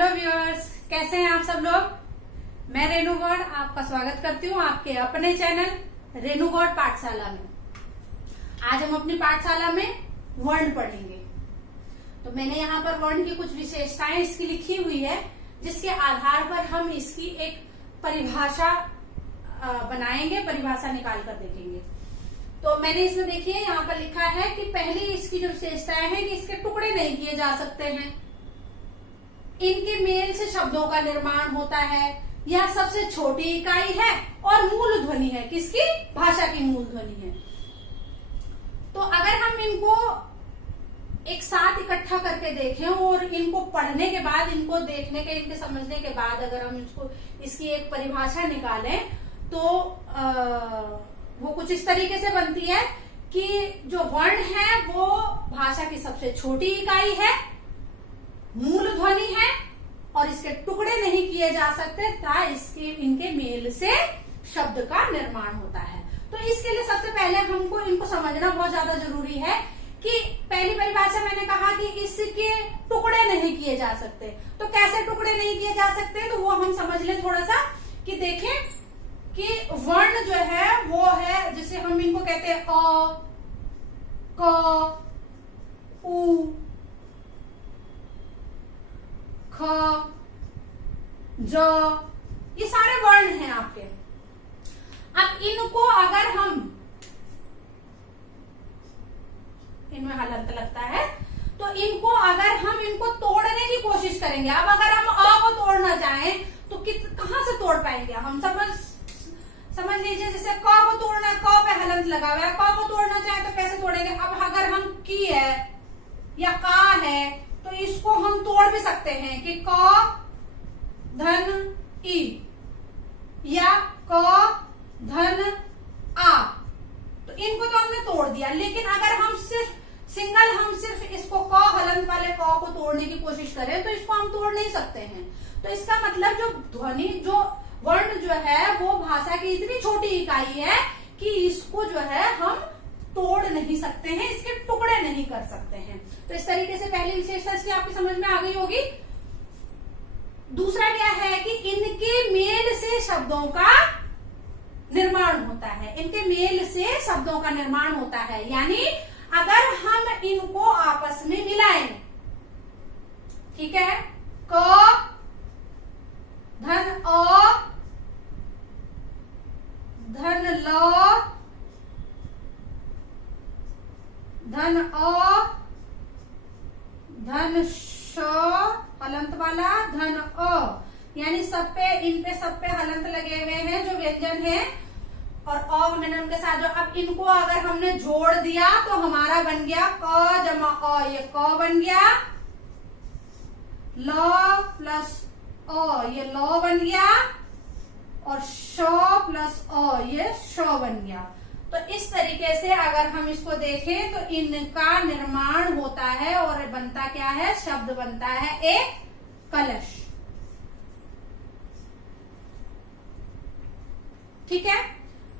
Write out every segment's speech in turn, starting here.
Hello viewers, कैसे हैं आप सब लोग। मैं रेनू गौड़ आपका स्वागत करती हूँ आपके अपने चैनल रेनू गौड़ पाठशाला में। आज हम अपनी पाठशाला में वर्ण पढ़ेंगे। तो मैंने यहाँ पर वर्ण की कुछ विशेषताएं इसकी लिखी हुई है, जिसके आधार पर हम इसकी एक परिभाषा बनाएंगे, परिभाषा निकाल कर देखेंगे। तो मैंने इसमें देखिए यहाँ पर लिखा है कि पहली इसकी जो विशेषताएं हैं कि इसके टुकड़े नहीं किए जा सकते हैं, इनके मेल से शब्दों का निर्माण होता है, यह सबसे छोटी इकाई है और मूल ध्वनि है। किसकी? भाषा की मूल ध्वनि है। तो अगर हम इनको एक साथ इकट्ठा करके देखें और इनको पढ़ने के बाद, इनको देखने के, इनके समझने के बाद अगर हम इसकी एक परिभाषा निकालें तो वो कुछ इस तरीके से बनती है कि जो वर्ण है वो भाषा की सबसे छोटी इकाई है, मूल ध्वनि है और इसके टुकड़े नहीं किए जा सकते तथा इनके मेल से शब्द का निर्माण होता है। तो इसके लिए सबसे पहले हमको इनको समझना बहुत ज्यादा जरूरी है कि पहली परिभाषा मैंने कहा कि इसके टुकड़े नहीं किए जा सकते। तो कैसे टुकड़े नहीं किए जा सकते, तो वो हम समझ लें थोड़ा सा कि देखें कि वर्ण जो है वो है, जैसे हम इनको कहते हैं अ, क, उ, ख, ज, ये सारे वर्ण हैं आपके। अब इनको अगर हम, इनमें हलंत लगता है, तो इनको अगर हम इनको तोड़ने की कोशिश करेंगे, अब अगर हम अ को तोड़ना चाहें तो कहां से तोड़ पाएंगे। हम समझ लीजिए, जैसे क को तोड़ना, क पे हलंत लगा हुआ है, क को तोड़ना चाहे तो कैसे तोड़ेंगे। अब अगर हम की है या का है तो इसको हम तोड़ भी सकते हैं कि क धन ई या क धन आ, तो इनको तो हमने तोड़ दिया। लेकिन अगर हम सिर्फ इसको क हलंत वाले क को तोड़ने की कोशिश करें तो इसको हम तोड़ नहीं सकते हैं। तो इसका मतलब जो ध्वनि, जो वर्ण जो है वो भाषा की इतनी छोटी इकाई है कि इसको जो है हम तोड़ नहीं सकते हैं, इसके टुकड़े नहीं कर सकते हैं। तो इस तरीके से पहली विशेषता इसकी आपकी समझ में आ गई होगी। दूसरा क्या है कि इनके मेल से शब्दों का निर्माण होता है, इनके मेल से शब्दों का निर्माण होता है। यानी अगर हम इनको आपस में मिलाएं, ठीक है, क धन अ धन ल धन अ धन श हलंत वाला धन अ, यानी इन पे सब पे हलंत लगे हुए हैं जो व्यंजन है, और अ मैंने उनके साथ जो, अब इनको अगर हमने जोड़ दिया तो हमारा बन गया क जमा अ, ये क बन गया, ल प्लस अ ये ल बन गया, और श प्लस अ ये श बन गया। तो इस तरीके से अगर हम इसको देखें तो इनका निर्माण होता है और बनता क्या है, शब्द बनता है एक कलश। ठीक है,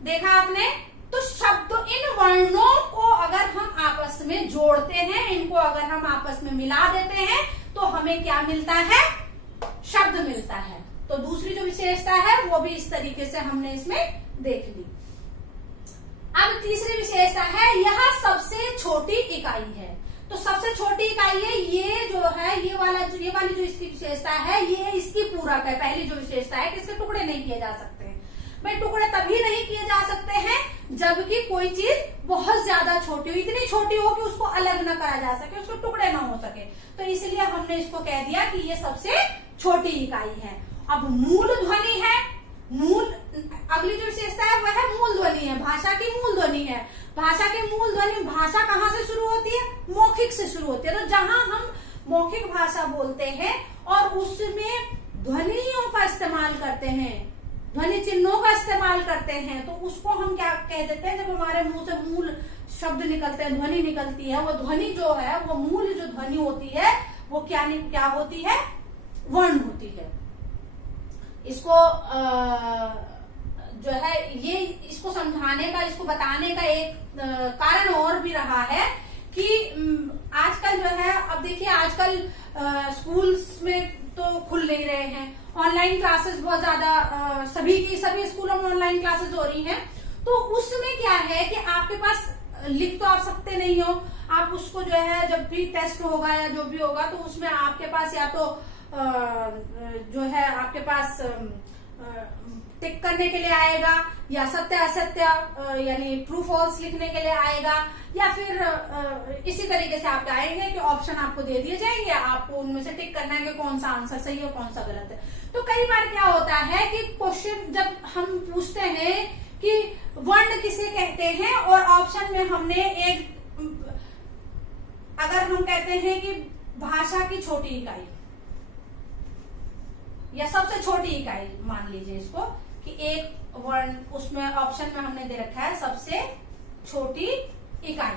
देखा आपने। तो शब्द, इन वर्णों को अगर हम आपस में जोड़ते हैं, इनको अगर हम आपस में मिला देते हैं तो हमें क्या मिलता है, शब्द मिलता है। तो दूसरी जो विशेषता है वो भी इस तरीके से हमने इसमें देख ली। अब तीसरी विशेषता है, यह सबसे छोटी इकाई है। तो सबसे छोटी इकाई है ये जो है, ये वाली जो इसकी विशेषता है ये इसकी पूरक है। पहली जो विशेषता है कि इसके टुकड़े नहीं किए जा सकते हैं। भाई टुकड़े तभी नहीं किए जा सकते हैं जबकि कोई चीज बहुत ज्यादा छोटी हो, इतनी छोटी हो कि उसको अलग न करा जा सके, उसको टुकड़े न हो सके। तो इसलिए हमने इसको कह दिया कि ये सबसे छोटी इकाई है। अब मूल ध्वनि है, अगली जो विशेषता है वह है मूल ध्वनि है, भाषा की मूल ध्वनि है। भाषा की मूल ध्वनि, भाषा कहाँ से शुरू होती है, मौखिक से शुरू होती है। तो जहां हम मौखिक भाषा बोलते हैं और उसमें ध्वनियों का इस्तेमाल करते हैं, ध्वनि चिन्हों का इस्तेमाल करते हैं, तो उसको हम क्या कह देते हैं, जब हमारे मुंह से मूल शब्द निकलते हैं, ध्वनि निकलती है, वो ध्वनि जो है, वो मूल जो ध्वनि होती है वो क्या होती है, वर्ण होती है। इसको जो है ये, इसको समझाने का, इसको बताने का एक कारण और भी रहा है कि आजकल जो है, अब देखिए आजकल स्कूल्स में तो तो खुल नहीं रहे हैं, ऑनलाइन क्लासेस बहुत ज्यादा सभी स्कूलों में ऑनलाइन क्लासेस हो रही हैं, तो उसमें क्या है कि आपके पास लिख तो आप सकते नहीं हो, आप उसको जो है जब भी टेस्ट होगा या जो भी होगा तो उसमें आपके पास या तो जो है आपके पास टिक करने के लिए आएगा, या सत्य असत्य यानी ट्रू फॉल्स लिखने के लिए आएगा, या फिर इसी तरीके से आपके आएंगे कि ऑप्शन आपको दे दिए जाएंगे, आपको उनमें से टिक करना है कि कौन सा आंसर सही है कौन सा गलत है। तो कई बार क्या होता है कि क्वेश्चन जब हम पूछते हैं कि वर्ण किसे कहते हैं, और ऑप्शन में हमने अगर हम कहते हैं कि भाषा की छोटी इकाई या सबसे छोटी इकाई मान लीजिए इसको, कि एक वर्ण उसमें ऑप्शन में हमने दे रखा है सबसे छोटी इकाई,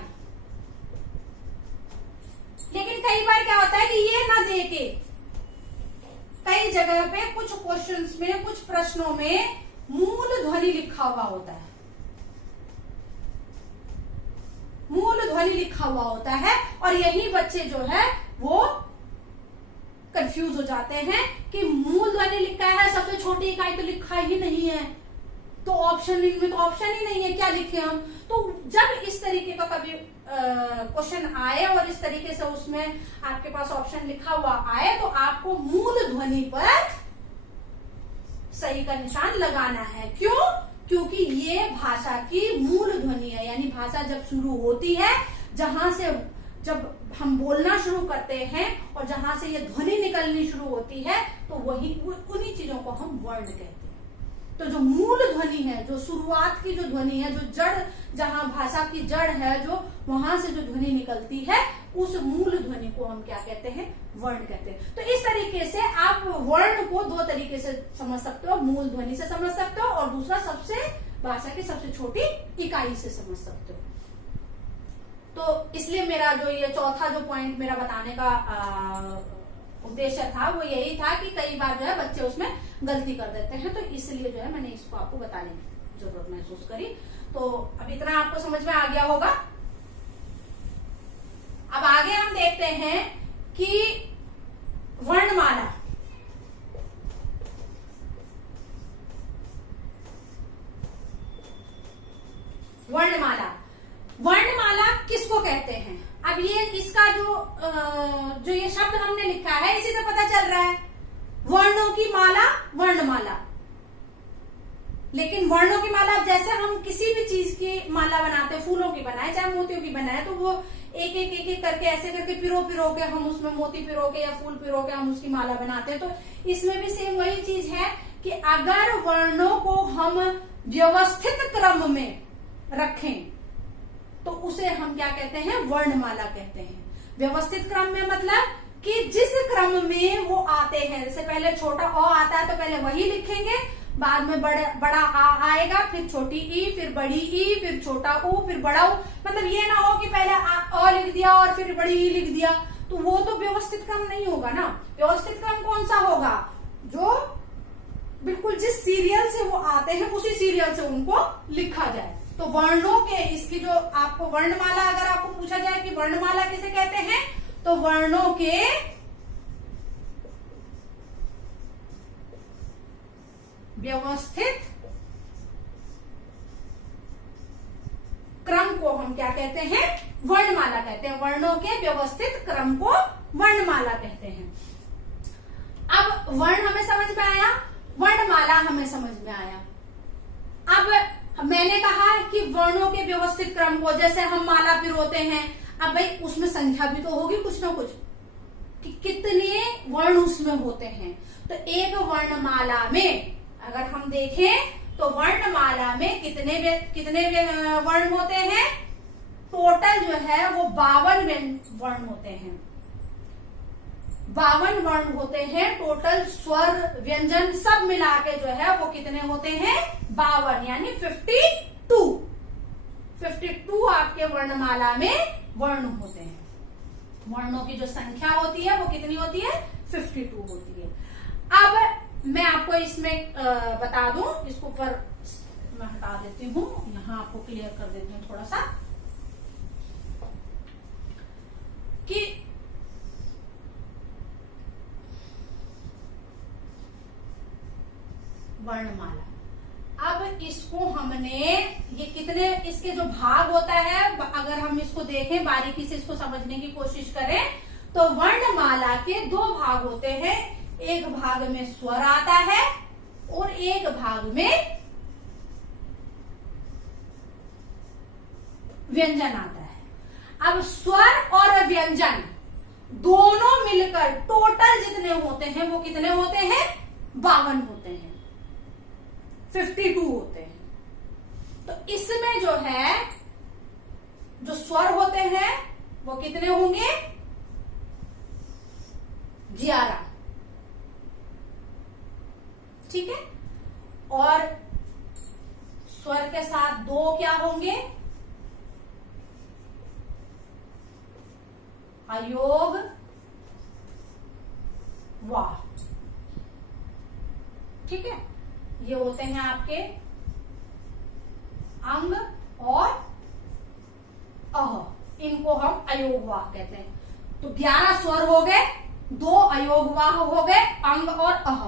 लेकिन कई बार क्या होता है कि ये ना दे के कई जगह पे कुछ क्वेश्चंस में कुछ प्रश्नों में मूल ध्वनि लिखा हुआ होता है, मूल ध्वनि लिखा हुआ होता है, और यही बच्चे जो है वो कंफ्यूज हो जाते हैं कि मूल ध्वनि लिखा है, सबसे छोटी इकाई तो लिखा ही नहीं है, तो ऑप्शन इनमें तो ऑप्शन ही नहीं है, क्या लिखे हम। तो जब इस तरीके का कभी क्वेश्चन आए और इस तरीके से उसमें आपके पास ऑप्शन लिखा हुआ आए, तो आपको मूल ध्वनि पर सही का निशान लगाना है। क्यों? क्योंकि ये भाषा की मूल ध्वनि है, यानी भाषा जब शुरू होती है, जहां से जब हम बोलना शुरू करते हैं और जहां से ये ध्वनि निकलनी शुरू होती है, तो वही उन्हीं चीजों को हम वर्ण कहते हैं। तो जो मूल ध्वनि है, जो शुरुआत की जो ध्वनि है, जो जड़, जहां भाषा की जड़ है, जो वहां से जो ध्वनि निकलती है, उस मूल ध्वनि को हम क्या कहते हैं? वर्ण कहते हैं। तो इस तरीके से आप वर्ण को दो तरीके से समझ सकते हो, मूल ध्वनि से समझ सकते हो और दूसरा सबसे भाषा की सबसे छोटी इकाई से समझ सकते हो। तो इसलिए मेरा जो ये चौथा जो पॉइंट मेरा बताने का उद्देश्य था वो यही था कि कई बार जो है बच्चे उसमें गलती कर देते हैं, तो इसलिए जो है मैंने इसको आपको बताने की जरूरत महसूस करी। तो अब इतना आपको समझ में आ गया होगा। अब आगे हम देखते हैं कि वर्णमाला। वर्णमाला, वर्णमाला किसको कहते हैं? अब ये इसका जो ये शब्द हमने लिखा है, इसी से पता चल रहा है वर्णों की माला, वर्णमाला। लेकिन वर्णों की माला, अब जैसे हम किसी भी चीज की माला बनाते हैं, फूलों की बनाए चाहे मोतियों की बनाए, तो वो एक एक करके ऐसे करके पिरो के हम उसमें मोती पिरो के या फूल पिरो के हम उसकी माला बनाते हैं। तो इसमें भी सेम वही चीज है कि अगर वर्णों को हम व्यवस्थित क्रम में रखें तो उसे हम क्या कहते हैं? वर्णमाला कहते हैं। व्यवस्थित क्रम में मतलब कि जिस क्रम में वो आते हैं, जैसे पहले छोटा अ आता है तो पहले वही लिखेंगे, बाद में बड़ा आ आएगा, फिर छोटी ई, फिर बड़ी ई, फिर छोटा ऊ, फिर बड़ा ऊ। मतलब ये ना हो कि पहले अ लिख दिया और फिर बड़ी ई लिख दिया, तो वो तो व्यवस्थित क्रम नहीं होगा ना। व्यवस्थित क्रम कौन सा होगा? जो बिल्कुल जिस सीरियल से वो आते हैं उसी सीरियल से उनको लिखा जाए। तो वर्णों के, इसकी जो आपको वर्णमाला, अगर आपको पूछा जाए कि वर्णमाला किसे कहते हैं, तो वर्णों के व्यवस्थित क्रम को हम क्या कहते हैं? वर्णमाला कहते हैं। वर्णों के व्यवस्थित क्रम को वर्णमाला कहते हैं। अब वर्ण हमें समझ में आया, वर्णमाला हमें समझ में आया। अब मैंने कहा कि वर्णों के व्यवस्थित क्रम को, जैसे हम माला पिरोते हैं, अब भाई उसमें संख्या भी तो होगी कुछ ना कुछ, कि कितने वर्ण उसमें होते हैं। तो एक वर्णमाला में अगर हम देखें तो वर्णमाला में कितने वर्ण होते हैं? टोटल जो है वो 52 वर्ण होते हैं। 52 वर्ण होते हैं टोटल। स्वर व्यंजन सब मिला के जो है वो कितने होते हैं? 52, यानी 52 आपके वर्णमाला में वर्ण होते हैं। वर्णों की जो संख्या होती है वो कितनी होती है? 52 होती है। अब मैं आपको इसमें बता दूं, इसको ऊपर मैं हटा देती हूं, यहां आपको क्लियर कर देती हूं थोड़ा सा, कि वर्णमाला। अब इसको हमने, ये कितने इसके जो भाग होता है, अगर हम इसको देखें बारीकी से, इसको समझने की कोशिश करें, तो वर्णमाला के दो भाग होते हैं। एक भाग में स्वर आता है और एक भाग में व्यंजन आता है। अब स्वर और व्यंजन दोनों मिलकर टोटल जितने होते हैं वो कितने होते हैं? 52 होते हैं, 52 होते हैं। तो इसमें जो है, जो स्वर होते हैं वो कितने होंगे? 11। ठीक है। और स्वर के साथ 2 क्या होंगे? अयोग वाह। ठीक है, ये होते हैं आपके अंग और अह, इनको हम अयोगवाह कहते हैं। तो 11 स्वर हो गए, 2 अयोगवाह हो गए, अंग और अह।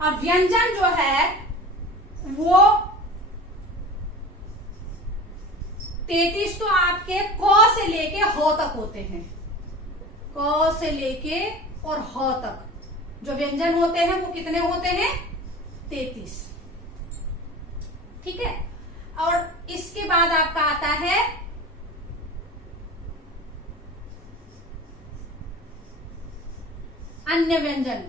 अब व्यंजन जो है वो 33 तो आपके क से लेके ह तक होते हैं। क से लेके और ह तक जो व्यंजन होते हैं वो कितने होते हैं? 33। ठीक है। और इसके बाद आपका आता है अन्य व्यंजन।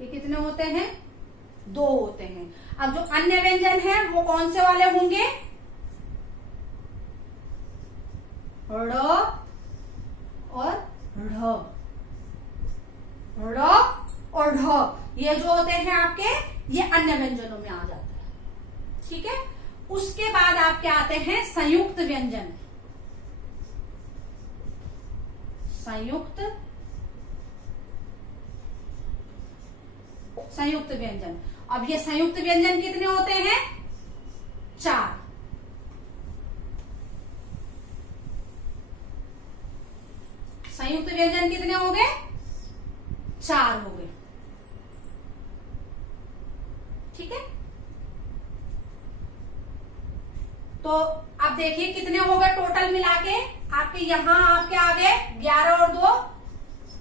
ये कितने होते हैं? 2 होते हैं। अब जो अन्य व्यंजन है वो कौन से वाले होंगे? ड़ और ढ़, ड़ और ढ, ये जो होते हैं आपके, ये अन्य व्यंजनों में आ जाता है। ठीक है। उसके बाद आपके आते हैं संयुक्त व्यंजन। संयुक्त व्यंजन। अब ये संयुक्त व्यंजन कितने होते हैं? 4। संयुक्त व्यंजन कितने हो गए? 4 हो गए। ठीक है। तो अब देखिए कितने हो गए टोटल मिला के। आपके यहां आपके आ गए 11 और 2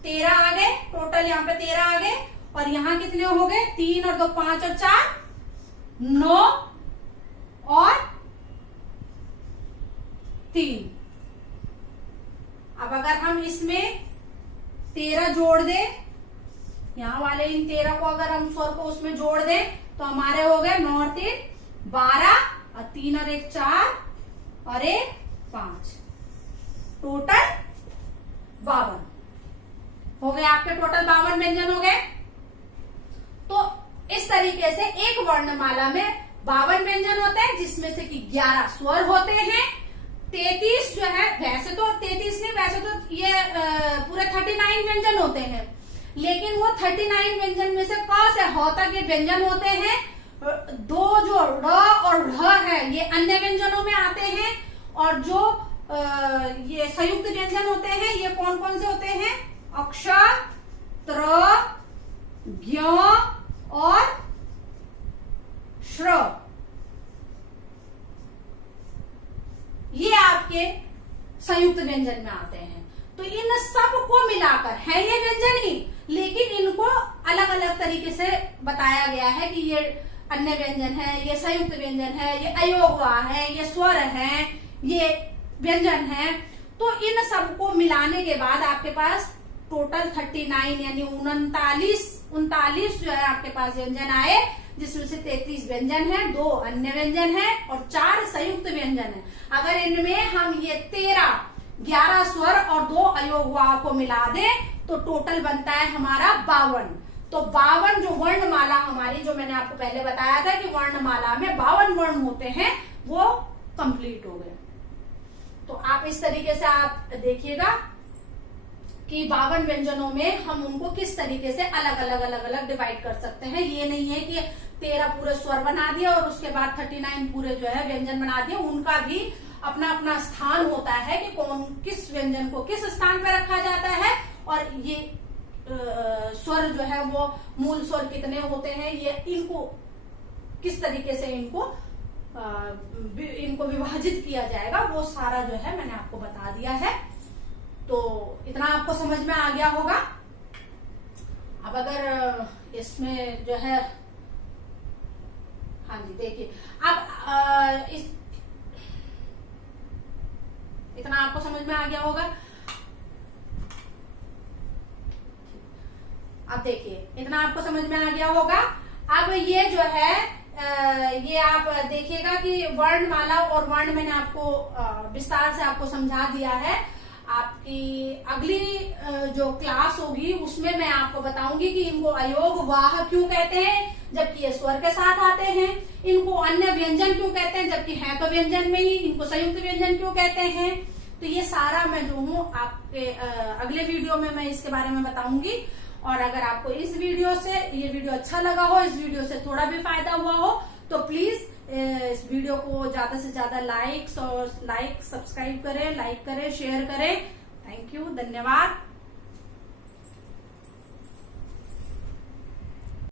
13 आ गए, टोटल यहाँ पे 13 आ गए। और यहां कितने हो गए? 3 और 2 5 और 4 9 और 3। अब अगर हम इसमें 13 जोड़ दें, यहां वाले इन 13 को अगर हम स्वर को उसमें जोड़ दें तो हमारे हो गए 9 और 3 12 और 3 और 1 4 और 1 5, टोटल 52 हो गए। आपके टोटल 52 व्यंजन हो गए। तो इस तरीके से एक वर्णमाला में 52 व्यंजन होते हैं, जिसमें से कि 11 स्वर होते हैं। 33 जो है, वैसे तो 33 नहीं, वैसे तो ये पूरे 39 व्यंजन होते हैं, लेकिन वो 39 व्यंजन में से क से ह तक ये व्यंजन होते हैं। 2 जो ड़ और ढ़ है ये अन्य व्यंजनों में आते हैं। और जो ये संयुक्त व्यंजन होते हैं ये कौन कौन से होते हैं? अक्षर, त्र, ज्ञ और श्र, ये आपके संयुक्त व्यंजन में आते हैं। तो इन सब को मिलाकर है ये व्यंजन ही, लेकिन इनको अलग अलग तरीके से बताया गया है कि ये अन्य व्यंजन है, ये संयुक्त व्यंजन है, ये अयोगवाह है, ये स्वर है, ये व्यंजन है। तो इन सबको मिलाने के बाद आपके पास टोटल 39 यानी 39 जो है आपके पास व्यंजन आए, जिसमें से 33 व्यंजन है, 2 अन्य व्यंजन है और 4 संयुक्त व्यंजन है। अगर इनमें हम ये 11 स्वर और 2 अयोगवाह को मिला दें तो टोटल बनता है हमारा 52। तो 52 जो वर्णमाला हमारी, जो मैंने आपको पहले बताया था कि वर्णमाला में 52 वर्ण होते हैं, वो कंप्लीट हो गए। तो आप इस तरीके से आप देखिएगा कि 52 व्यंजनों में हम उनको किस तरीके से अलग अलग डिवाइड कर सकते हैं। ये नहीं है कि 13 पूरे स्वर बना दिए और उसके बाद 39 पूरे जो है व्यंजन बना दिए। उनका भी अपना अपना स्थान होता है कि कौन किस व्यंजन को किस स्थान पर रखा जाता है। और ये स्वर जो है वो मूल स्वर कितने होते हैं, ये इनको किस तरीके से इनको विभाजित किया जाएगा, वो सारा जो है मैंने आपको बता दिया है। तो इतना आपको समझ में आ गया होगा। अब अगर इसमें जो है, हाँ जी देखिए, अब इतना आपको समझ में आ गया होगा। अब देखिए, इतना आपको समझ में आ गया होगा। अब ये जो है ये आप देखिएगा कि वर्णमाला और वर्ण मैंने आपको विस्तार से आपको समझा दिया है। आपकी अगली जो क्लास होगी उसमें मैं आपको बताऊंगी कि इनको अयोग वाह क्यों कहते हैं जबकि ये स्वर के साथ आते हैं, इनको अन्य व्यंजन क्यों कहते हैं जबकि हैं तो व्यंजन में ही, इनको संयुक्त व्यंजन क्यों कहते हैं। तो ये सारा मैं जो हूँ आपके अगले वीडियो में मैं इसके बारे में बताऊंगी। और अगर आपको इस वीडियो से ये वीडियो अच्छा लगा हो, इस वीडियो से थोड़ा भी फायदा हुआ हो, तो प्लीज इस वीडियो को ज्यादा से ज्यादा सब्सक्राइब करें, लाइक करें, शेयर करें। थैंक यू, धन्यवाद।